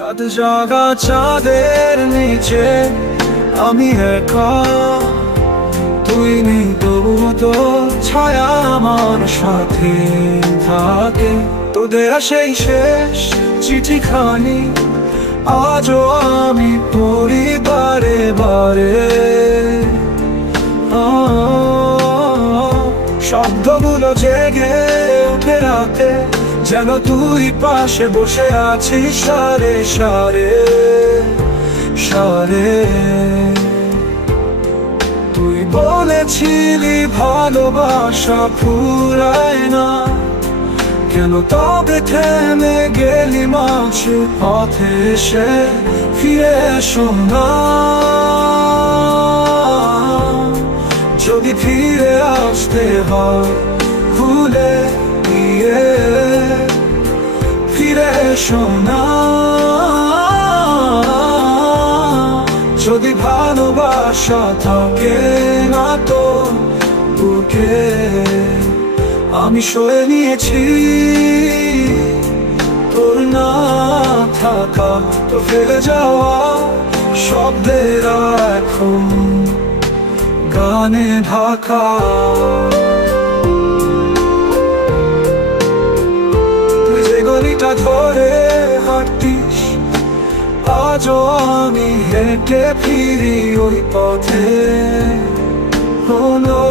রাত জাগা চাঁদের নিচে আমি একা, তুই নেই তবুও তো ছায়া আমার সাথে থাকে। তোদের সেই শেষ চিঠিখানি আজও আমি পড়ি বারে বারে। শব্দগুলো জেগে উঠে রাতে, যেন তুই পাশে বসে আছিস সারে সারে সারে। তুই বলেছিলি ভালোবাসা ফুরায় না, কেন তবে থেমে গেলি মাঝে পথে এসে? ফিরে এসো না, যদি ফিরে আসতে হয় ভুলে গিয়ে। ফিরে এসো না, যদি ভালোবাসা থাকে না তো বুকে। আমি সয়ে নিয়েছি তোর না থাকা, তো ফেলে যাওয়া শব্দের এখন গানে ঢাকা। তুই যে গলিটা ধরে হাঁটতিস, আজও আমি হেঁটে ফিরি ওই পথে। হলো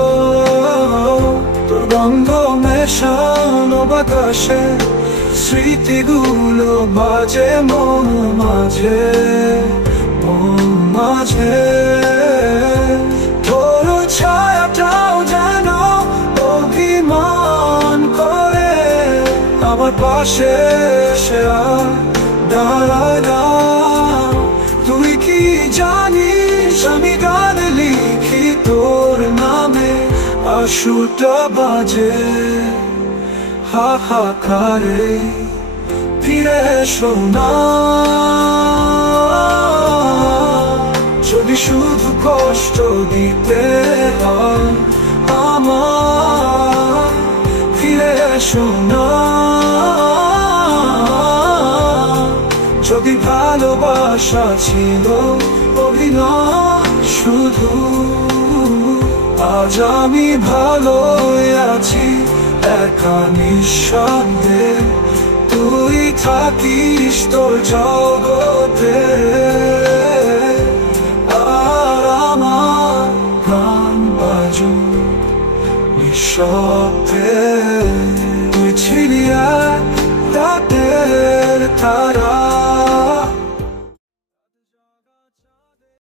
তোর গন্ধ মেশানো বাতাসে, স্মৃতিগুলো বাজে মন মাঝে মন মাঝে। তোর ছায়াটাও যেন অভিমান করে আমার পাশে এসে দাঁড়ায় না। তুই কি জানিস আমি গান লিখি তোর নামে, আসুটা বাজে হাহাকারে। ফিরে এসো না, যদি শুধু কষ্ট দিতে হয় আমার। ফিরে এসো না, যদি ভালোবাসা ছিল অভিনয় শুধু। আজ আমি ভালোই আছি একা নিঃসন্দেহে, তুই থাকিস তোর